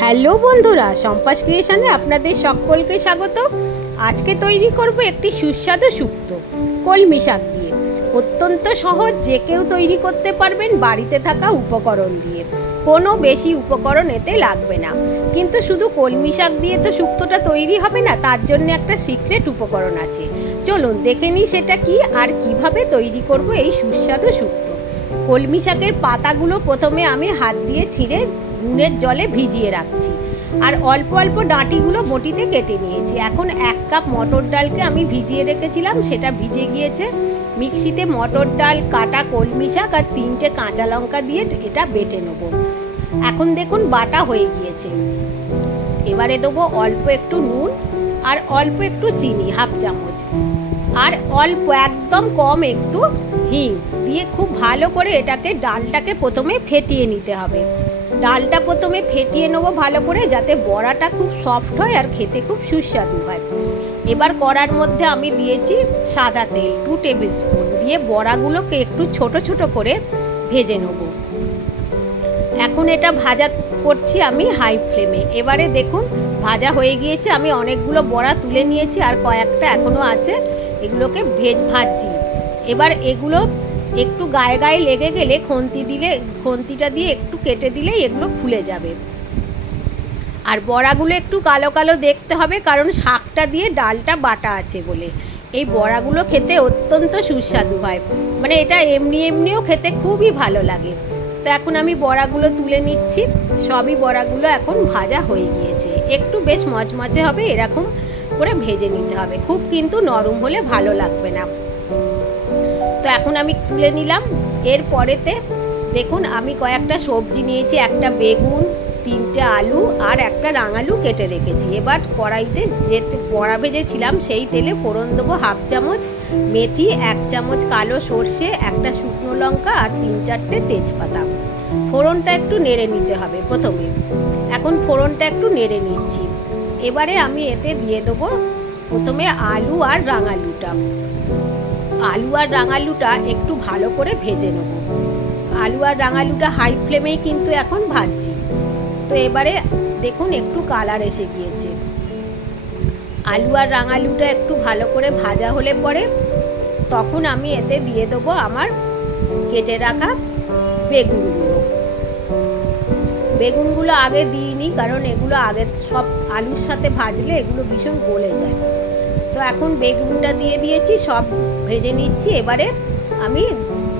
Hello বন্ধুরা, সম্পাস ক্রিয়েশনে আপনাদের সকলকে স্বাগত। আজকে তৈরি করব একটি সুস্বাদু শুক্তো কলমি শাক দিয়ে। অত্যন্ত সহজ, যে কেউ তৈরি করতে পারবেন বাড়িতে থাকা উপকরণ দিয়ে। কোনো বেশি উপকরণ এতে লাগবে না, কিন্তু শুধু কলমি শাক দিয়ে তো শুক্তোটা তৈরি হবে না, তার জন্য একটা সিক্রেট উপকরণ আছে। চলুন দেখে নিই সেটা কি আর কিভাবে তৈরি করব এই সুস্বাদু শুক্তো। কলমি শাকের পাতাগুলো প্রথমে আমি হাত দিয়ে ছিঁড়ে নুনের জলে ভিজিয়ে রাখছি, আর অল্প অল্প ডাঁটিগুলো বটিতে কেটে নিয়েছি। এখন 1 কাপ মটর ডালকে আমি ভিজিয়ে রেখেছিলাম, সেটা ভিজে গিয়েছে। মিক্সিতে মটর ডাল, কাটা কলমি শাক আর 3টে কাঁচা লঙ্কা দিয়ে এটা বেটে নেব। এখন দেখুন বাটা হয়ে গিয়েছে। এবারে দেবো অল্প একটু নুন আর অল্প একটু চিনি, 1/2 চামচ, আর অল্প একদম কম একটু হিং দিয়ে খুব ভালো করে এটাকে ডালটাকে প্রথমে ফেটিয়ে নিতে হবে। ডালটা প্রথমে ফেটিয়ে নেবো ভালো করে, যাতে বড়াটা খুব সফট হয় আর খেতে খুব সুস্বাদু হয়। এবার কড়ার মধ্যে আমি দিয়েছি সাদা তেল 2 টেবিল স্পুন দিয়ে বড়াগুলোকে একটু ছোট ছোট করে ভেজে নেব। এখন এটা ভাজা করছি আমি হাই ফ্লেমে। এবারে দেখুন ভাজা হয়ে গিয়েছে, আমি অনেকগুলো বড়া তুলে নিয়েছি আর কয়েকটা এখনও আছে, এগুলোকে ভাজছি। এবার এগুলো একটু গায়ে গায়ে লেগে গেলে খন্তিটা দিয়ে একটু কেটে দিলেই এগুলো খুলে যাবে। আর বড়াগুলো একটু কালো কালো দেখতে হবে, কারণ শাকটা দিয়ে ডালটা বাটা আছে বলে। এই বড়াগুলো খেতে অত্যন্ত সুস্বাদু হয়, মানে এটা এমনিও খেতে খুবই ভালো লাগে। তো এখন আমি বড়াগুলো তুলে নিচ্ছি। সবই বড়াগুলো এখন ভাজা হয়ে গিয়েছে। একটু বেশ মচমচে হবে এরকম করে ভেজে নিতে হবে, খুব কিন্তু নরম হলে ভালো লাগবে না। তো এখন আমি তুলে নিলাম। এরপরেতে দেখুন আমি কয়েকটা সবজি নিয়েছি, একটা বেগুন, 3টে আলু আর একটা রাঙালু কেটে রেখেছি। এবার কড়াইতে যে বড়া ভেজেছিলাম সেই তেলে ফোড়ন দেবো 1/2 চামচ মেথি, 1 চামচ কালো সর্ষে, একটা শুকনো লঙ্কা আর 3-4টে তেজপাতা। ফোড়নটা একটু নেড়ে নিতে হবে প্রথমে। এখন ফোড়নটা একটু নেড়ে নিচ্ছি। এবারে আমি এতে দিয়ে দেবো প্রথমে আলু আর রাঙালুটা। আলু আর রাঙালুটা একটু ভালো করে ভেজে নেব। আলু আর রাঙালুটা হাই ফ্লেমেই কিন্তু এখন ভাজছি। তো এবারে দেখুন একটু কালার এসে গিয়েছে। আলু আর রাঙালুটা একটু ভালো করে ভাজা হলে পরে তখন আমি এতে দিয়ে দেবো আমার কেটে রাখা বেগুনগুলো আগে দিইনি, কারণ এগুলো আগে সব আলুর সাথে ভাজলে এগুলো ভীষণ গলে যায়। তো এখন বেগুনটা দিয়ে দিয়েছি, সব ভেজে নিচ্ছি। এবারে আমি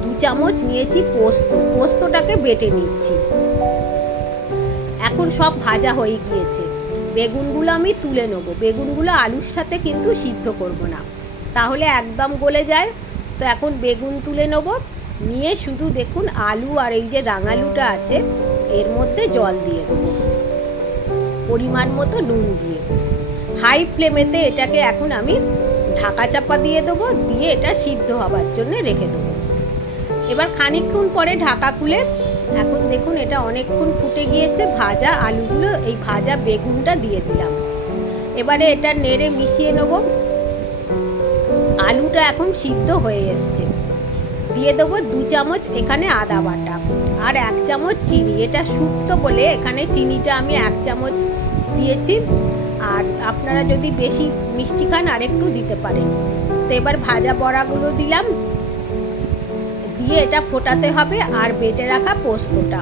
2 চামচ নিয়েছি পোস্তটাকে বেটে নিচ্ছি। এখন সব ভাজা হয়ে গিয়েছে, বেগুনগুলো আমি তুলে নেব। বেগুনগুলো আলুর সাথে কিন্তু সিদ্ধ করব না, তাহলে একদম গলে যায়। তো এখন বেগুন তুলে নেব, নিয়ে শুধু দেখুন আলু আর এই যে রাঙালুটা আছে এর মধ্যে জল দিয়ে দেবো, পরিমাণ মতো নুন দিয়ে। হাই ফ্লেমেতে এটাকে এখন আমি ঢাকা চাপা দিয়ে দেবো, দিয়ে এটা সিদ্ধ হবার জন্য রেখে দেবো। এবার খানিকক্ষণ পরে ঢাকা খুলে এখন দেখুন এটা অনেকক্ষণ ফুটে গিয়েছে। ভাজা আলুগুলো, এই ভাজা বেগুনটা দিয়ে দিলাম। এবারে এটা নেড়ে মিশিয়ে নেব। আলুটা এখন সিদ্ধ হয়ে এসছে। দিয়ে দেবো 2 চামচ এখানে আদা বাটা আর 1 চামচ চিনি। এটা শুক্তো বলে এখানে চিনিটা আমি 1 চামচ দিয়েছি, আর আপনারা যদি বেশি মিষ্টি খান আর একটু দিতে পারেন। তো এবার ভাজা বড়াগুলো দিলাম, দিয়ে এটা ফোটাতে হবে। আর বেটে রাখা পোস্তটা,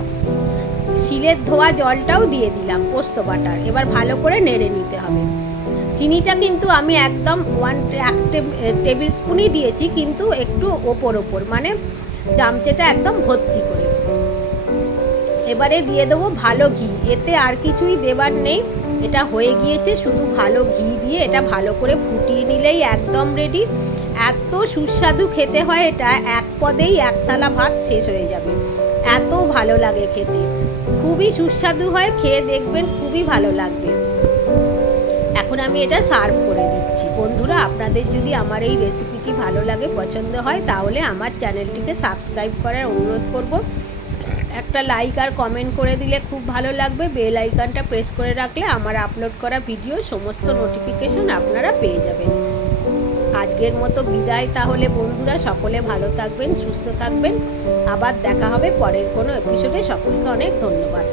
শিলের ধোয়া জলটাও দিয়ে দিলাম পোস্ত বাটার। এবার ভালো করে নেড়ে নিতে হবে। চিনিটা কিন্তু আমি একদম 1 টেবিল স্পুনই দিয়েছি, কিন্তু একটু ওপর মানে চামচেটা একদম ভর্তি করে। এবারে দিয়ে দেবো ভালো ঘি, এতে আর কিছুই দেবার নেই। এটা হয়ে গিয়েছে, শুধু ভালো ঘি দিয়ে এটা ভালো করে ফুটিয়ে নিলেই একদম রেডি। এত সুস্বাদু খেতে হয় এটা, এক পদেই 1 থালা ভাত শেষ হয়ে যাবে, এত ভালো লাগে খেতে। খুবই সুস্বাদু হয়, খেয়ে দেখবেন খুবই ভালো লাগবে। এখন আমি এটা সার্ভ করে দিচ্ছি। বন্ধুরা, আপনাদের যদি আমার এই রেসিপিটি ভালো লাগে, পছন্দ হয়, তাহলে আমার চ্যানেলটিকে সাবস্ক্রাইব করার অনুরোধ করব। একটা লাইক আর কমেন্ট করে দিলে খুব ভালো লাগবে। বেল আইকনটা প্রেস করে রাখলে আমার আপলোড করা ভিডিও সমস্ত নোটিফিকেশন আপনারা পেয়ে যাবেন। আজকের মতো বিদায় তাহলে বন্ধুরা, সকলে ভালো থাকবেন, সুস্থ থাকবেন। আবার দেখা হবে পরের কোনো এপিসোডে। সকলকে অনেক ধন্যবাদ।